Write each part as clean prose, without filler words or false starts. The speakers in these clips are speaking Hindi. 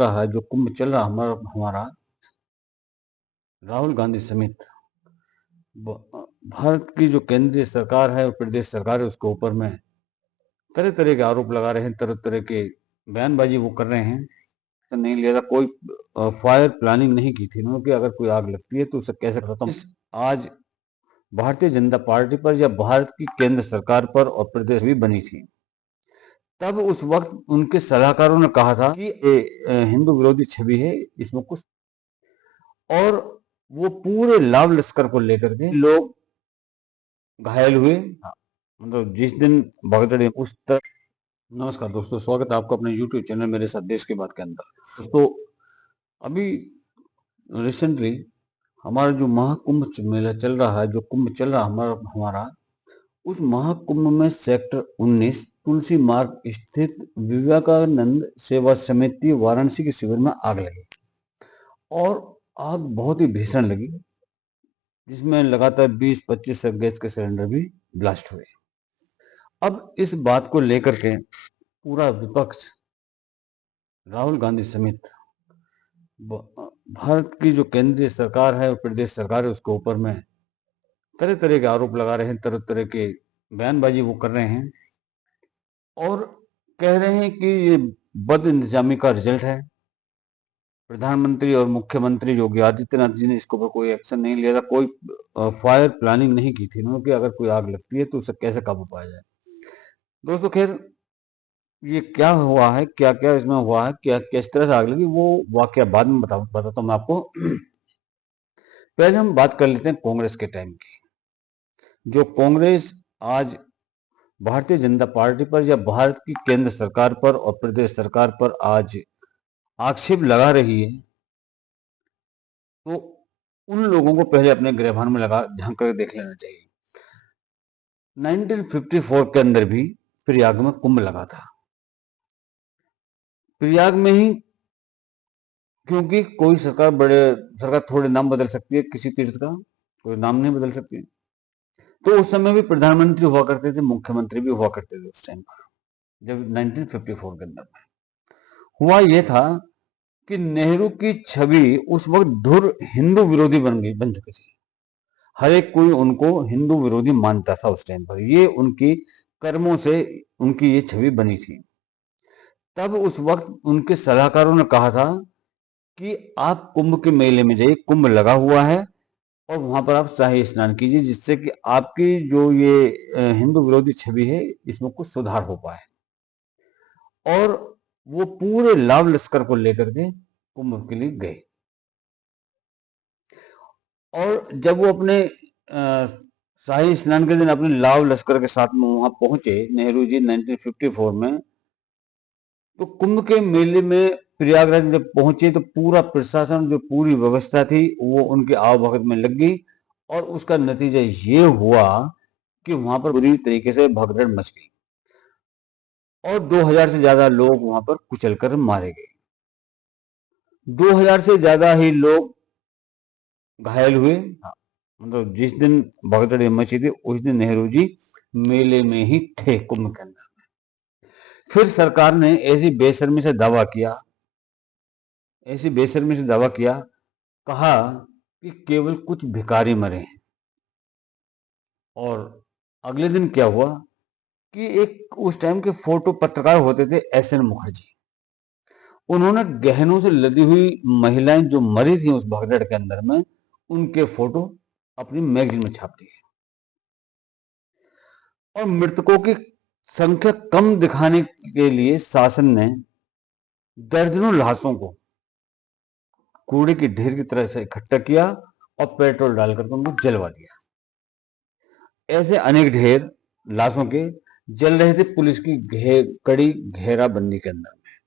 रहा है, जो कुंभ चल रहा हमारा हमारा राहुल गांधी समेत भारत की जो केंद्रीय सरकार है और प्रदेश सरकार है उसके ऊपर में तरह तरह के आरोप लगा रहे हैं, तरह तरह के बयानबाजी वो कर रहे हैं। तो नहीं लिया था, कोई फायर प्लानिंग नहीं की थी उन्होंने कि अगर कोई आग लगती है तो उसे कैसे खत्म। आज भारतीय जनता पार्टी पर या भारत की केंद्र सरकार पर और प्रदेश भी बनी थी, तब उस वक्त उनके सलाहकारों ने कहा था कि ये हिंदू विरोधी छवि है, इसमें कुछ। और वो पूरे लाव लश्कर को लेकर के लोग घायल हुए। मतलब जिस दिन भगदड़ उस तक। नमस्कार दोस्तों, स्वागत है आपका अपने YouTube चैनल मेरे साथ देश की बात के अंदर। दोस्तों, अभी रिसेंटली हमारा जो महाकुंभ मेला चल रहा है, जो कुंभ चल रहा हमारा उस महाकुंभ में सेक्टर 19 तुलसी मार्ग स्थित विवेकानंद सेवा समिति वाराणसी के शिविर में आग लगी और आग बहुत ही भीषण लगी, जिसमें लगातार 20-25 गैस के सिलेंडर भी ब्लास्ट हुए। अब इस बात को लेकर के पूरा विपक्ष राहुल गांधी समेत भारत की जो केंद्रीय सरकार है और प्रदेश सरकार है उसके ऊपर में तरह तरह के आरोप लगा रहे हैं, तरह तरह के बयानबाजी वो कर रहे हैं और कह रहे हैं कि ये बद इंतजामी का रिजल्ट है। प्रधानमंत्री और मुख्यमंत्री योगी आदित्यनाथ जी ने इसके ऊपर कोई एक्शन नहीं लिया था, कोई फायर प्लानिंग नहीं की थी उन्होंने कि अगर कोई आग लगती है तो उसे कैसे काबू पाया जाए। दोस्तों, खैर ये क्या हुआ है, क्या क्या इसमें हुआ है, क्या किस तरह से आग लगी, वो वाकया बाद में बताता हूँ मैं आपको। पहले हम बात कर लेते हैं कांग्रेस के टाइम की। जो कांग्रेस आज भारतीय जनता पार्टी पर या भारत की केंद्र सरकार पर और प्रदेश सरकार पर आज आक्षेप लगा रही है, तो उन लोगों को पहले अपने गृहभान में लगा झांक कर देख लेना चाहिए। 1954 के अंदर भी प्रयाग में कुंभ लगा था। प्रयाग में ही, क्योंकि कोई सरकार थोड़े नाम बदल सकती है, किसी तीर्थ का कोई नाम नहीं बदल सकती। तो उस समय भी प्रधानमंत्री हुआ करते थे, मुख्यमंत्री भी हुआ करते थे उस टाइम पर, जब 1954 के अंदर में हुआ ये था कि नेहरू की छवि उस वक्त धुर हिंदू विरोधी बन चुकी थी। हर एक कोई उनको हिंदू विरोधी मानता था उस टाइम पर। ये उनकी कर्मों से उनकी ये छवि बनी थी। तब उस वक्त उनके सलाहकारों ने कहा था कि आप कुंभ के मेले में जाइए, कुंभ लगा हुआ है और वहां पर आप शाही स्नान कीजिए, जिससे कि आपकी जो ये हिंदू विरोधी छवि है इसमें कुछ सुधार हो पाए। और वो पूरे लाव लश्कर को लेकर के कुंभ के लिए गए। और जब वो अपने शाही स्नान के दिन अपने लाव लश्कर के साथ में वहां पहुंचे नेहरू जी 1954 में, तो कुंभ के मेले में प्रयागराज जब पहुंचे तो पूरा प्रशासन, जो पूरी व्यवस्था थी, वो उनके आवभगत में लग गई और उसका नतीजा ये हुआ कि वहां पर बुरी तरीके से भगदड़ मच गई और 2000 से ज्यादा लोग वहां पर कुचलकर मारे गए। 2000 से ज्यादा ही लोग घायल हुए। मतलब जिस दिन भगदड़ मची थी उस दिन नेहरू जी मेले में ही थे, कुंभ के अंदर। फिर सरकार ने ऐसी बेशर्मी से दावा किया, कहा कि केवल कुछ भिखारी मरे हैं। और अगले दिन क्या हुआ कि एक उस टाइम के फोटो पत्रकार होते थे एसएन मुखर्जी, उन्होंने गहनों से लदी हुई महिलाएं जो मरी थी उस भगदड़ के अंदर में, उनके फोटो अपनी मैगजीन में छाप दिए और मृतकों की संख्या कम दिखाने के लिए शासन ने दर्जनों लाशों को कूड़े की ढेर की तरह से इकट्ठा किया और पेट्रोल डालकर उनको जलवा दिया। ऐसे अनेक ढेर लाशों के जल रहे थे पुलिस की कड़ी घेराबंदी के अंदर में।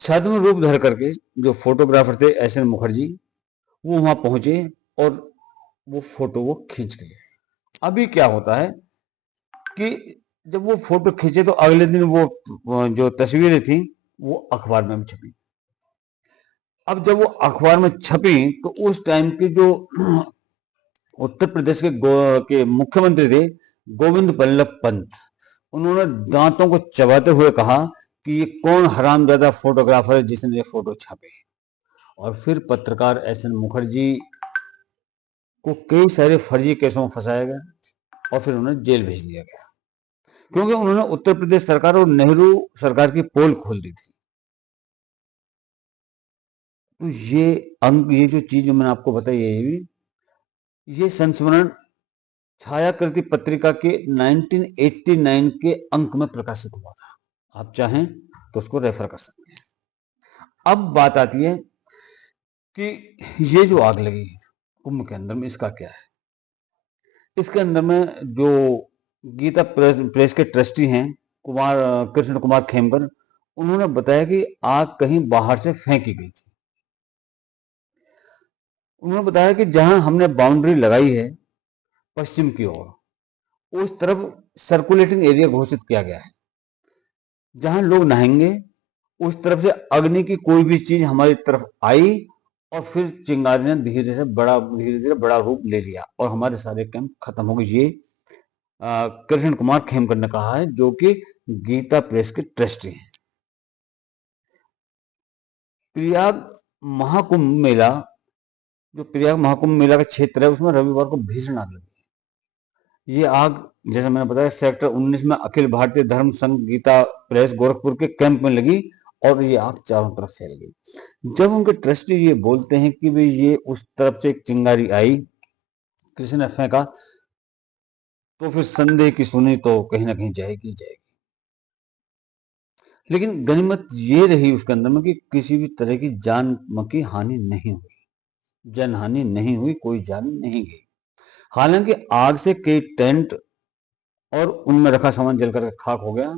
छद्म रूप धर करके जो फोटोग्राफर थे एसएन मुखर्जी, वो वहां पहुंचे और वो फोटो वो खींच गए। अभी क्या होता है कि जब वो फोटो खींचे तो अगले दिन वो जो तस्वीरें थी वो अखबार में छपी। अब जब वो अखबार में छपी तो उस टाइम के जो उत्तर प्रदेश के मुख्यमंत्री थे गोविंद बल्लभ पंत, उन्होंने दांतों को चबाते हुए कहा कि ये कौन हरामजादा फोटोग्राफर है जिसने ये फोटो छापे। और फिर पत्रकार एस.एन. मुखर्जी को कई सारे फर्जी केसों में फंसाया गया और फिर उन्हें जेल भेज दिया गया, क्योंकि उन्होंने उत्तर प्रदेश सरकार और नेहरू सरकार की पोल खोल दी थी। तो ये जो चीज जो मैंने आपको बताई है, ये संस्मरण छायाकृति पत्रिका के 1989 के अंक में प्रकाशित हुआ था। आप चाहें तो उसको रेफर कर सकते हैं। अब बात आती है कि ये जो आग लगी है कुंभ के अंदर में, इसका क्या है। इसके अंदर में जो गीता प्रेस के ट्रस्टी हैं कृष्ण कुमार खेमकर, उन्होंने बताया कि आग कहीं बाहर से फेंकी गई थी। उन्होंने बताया कि जहां हमने बाउंड्री लगाई है पश्चिम की ओर, उस तरफ सर्कुलेटिंग एरिया घोषित किया गया है। जहां लोग नहाएंगे उस तरफ से अग्नि की कोई भी चीज हमारी तरफ आई और फिर चिंगारी ने धीरे धीरे बड़ा रूप ले लिया और हमारे सारे कैंप खत्म हो गए। ये कृष्ण कुमार खेमकर ने कहा है, जो कि गीता प्रेस के ट्रस्टी हैं। प्रयाग महाकुंभ मेला, जो प्रयाग महाकुंभ मेला का क्षेत्र है, उसमें रविवार को भीषण आग लगी। ये आग, जैसा मैंने बताया, सेक्टर 19 में अखिल भारतीय धर्म संघ गीता प्रेस गोरखपुर के कैंप में लगी और ये आग चारों तरफ फैल गई। जब उनके ट्रस्टी ये बोलते हैं कि भाई ये उस तरफ से एक चिंगारी आई, किसी ने फेंका, तो फिर संदेह की सुनी तो कहीं ना कहीं जाएगी। लेकिन गनीमत ये रही उसके अंदर में कि किसी भी तरह की जान की हानि नहीं हुई, जनहानि नहीं हुई, कोई जान नहीं गई। हालांकि आग से कई टेंट और उनमें रखा सामान जलकर खाक हो गया।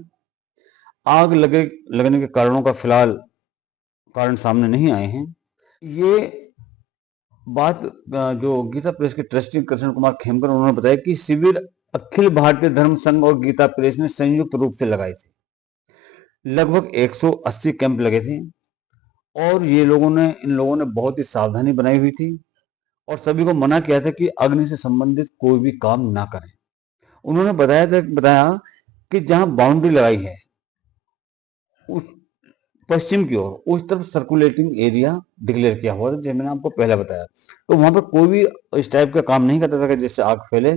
आग लगने के कारणों का फिलहाल कारण सामने नहीं आए हैं। ये बात जो गीता प्रेस के ट्रस्टी कृष्ण कुमार खेमकर, उन्होंने बताया कि शिविर अखिल भारतीय धर्म संघ और गीता प्रेस ने संयुक्त रूप से लगाए थे। लगभग 180 कैंप लगे थे और इन लोगों ने बहुत ही सावधानी बनाई हुई थी और सभी को मना किया था कि अग्नि से संबंधित कोई भी काम ना करें। उन्होंने बताया कि जहां बाउंड्री लगाई है उस पश्चिम की ओर, उस तरफ सर्कुलेटिंग एरिया डिक्लेयर किया हुआ था, जैसे मैंने आपको पहले बताया। तो वहां पर कोई भी इस टाइप का काम नहीं करता था जिससे आग फैले।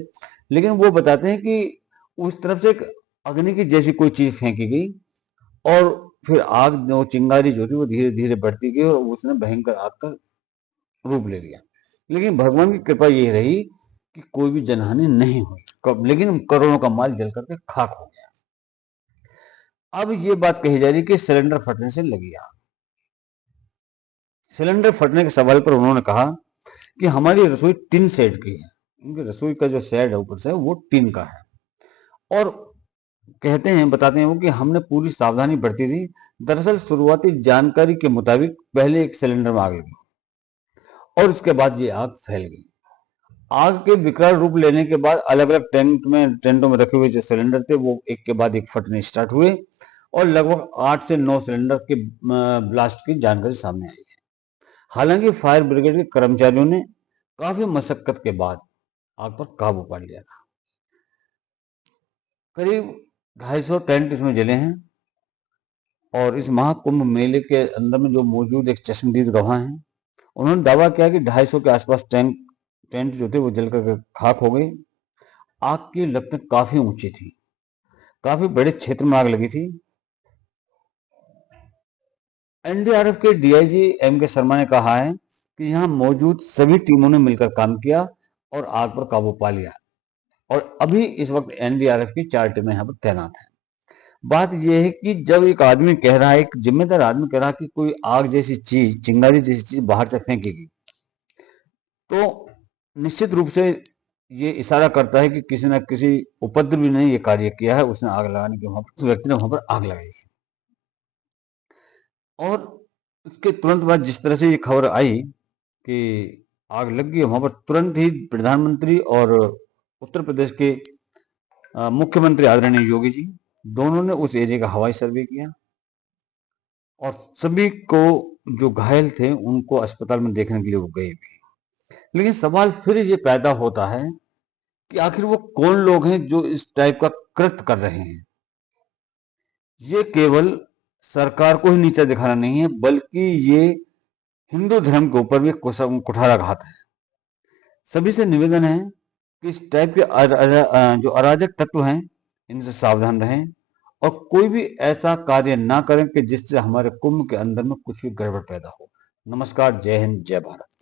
लेकिन वो बताते हैं कि उस तरफ से एक अग्नि की जैसी कोई चीज फेंकी गई और फिर आग जो चिंगारी जो थी वो धीरे धीरे बढ़ती गई और उसने भयंकर आग का रूप ले लिया। लेकिन भगवान की कृपा ये रही कि कोई भी जनहानि नहीं हुई, लेकिन करोड़ों का माल जल करके खाक हो गया। अब ये बात कही जा रही कि सिलेंडर फटने से लगी आग। सिलेंडर फटने के सवाल पर उन्होंने कहा कि हमारी रसोई टिन शेड की है। उनकी रसोई का जो शेड है ऊपर से वो टिन का है और बताते हैं वो कि हमने पूरी सावधानी बरती थी। दरअसल शुरुआती जानकारी के मुताबिक पहले एक सिलेंडर में आग लगी और उसके बाद ये आग फैल गई। आग के विकराल रूप लेने के बाद अलग अलग टेंटों में रखे हुए जो सिलेंडर थे वो एक के बाद एक फटने स्टार्ट हुए और लगभग 8 से 9 सिलेंडर के ब्लास्ट की जानकारी सामने आई है। हालांकि फायर ब्रिगेड के कर्मचारियों ने काफी मशक्कत के बाद आग पर काबू पा लिया था। करीब 250 टेंट इसमें जले हैं और इस महाकुंभ मेले के अंदर में जो मौजूद एक चश्मदीद गवाह हैं, उन्होंने दावा किया कि 250 के आसपास टेंट जो थे वो जलकर खाक हो गए। आग की लपटें काफी ऊंची थी, काफी बड़े क्षेत्र में आग लगी थी। एनडीआरएफ के डीआईजी एम के शर्मा ने कहा है कि यहां मौजूद सभी टीमों ने मिलकर काम किया और आग पर काबू पा लिया और अभी इस वक्त एनडीआरएफ की 4 टीमें यहाँ पर तैनात हैं। बात यह है कि जब एक आदमी कह रहा है, एक जिम्मेदार आदमी कह रहा है कि कोई आग जैसी चीज, चिंगारी जैसी चीज बाहर से फेंकेगी, तो निश्चित रूप से ये इशारा करता है कि किसी न किसी उपद्रवी ने ये कार्य किया है। उसने आग लगाने के उस व्यक्ति ने वहां पर आग लगाई है। और उसके तुरंत बाद जिस तरह से ये खबर आई कि आग लग गई, वहां पर तुरंत ही प्रधानमंत्री और उत्तर प्रदेश के मुख्यमंत्री आदरणीय योगी जी दोनों ने उस एरिया का हवाई सर्वे किया और सभी को जो घायल थे उनको अस्पताल में देखने के लिए वो गए भी। लेकिन सवाल फिर ये पैदा होता है कि आखिर वो कौन लोग हैं जो इस टाइप का कृत्य कर रहे हैं। ये केवल सरकार को ही नीचा दिखाना नहीं है, बल्कि ये हिंदू धर्म के ऊपर भी कुठाराघात है। सभी से निवेदन है कि इस टाइप के जो अराजक तत्व हैं, इनसे सावधान रहें और कोई भी ऐसा कार्य ना करें कि जिससे हमारे कुंभ के अंदर में कुछ भी गड़बड़ पैदा हो। नमस्कार, जय हिंद, जय भारत।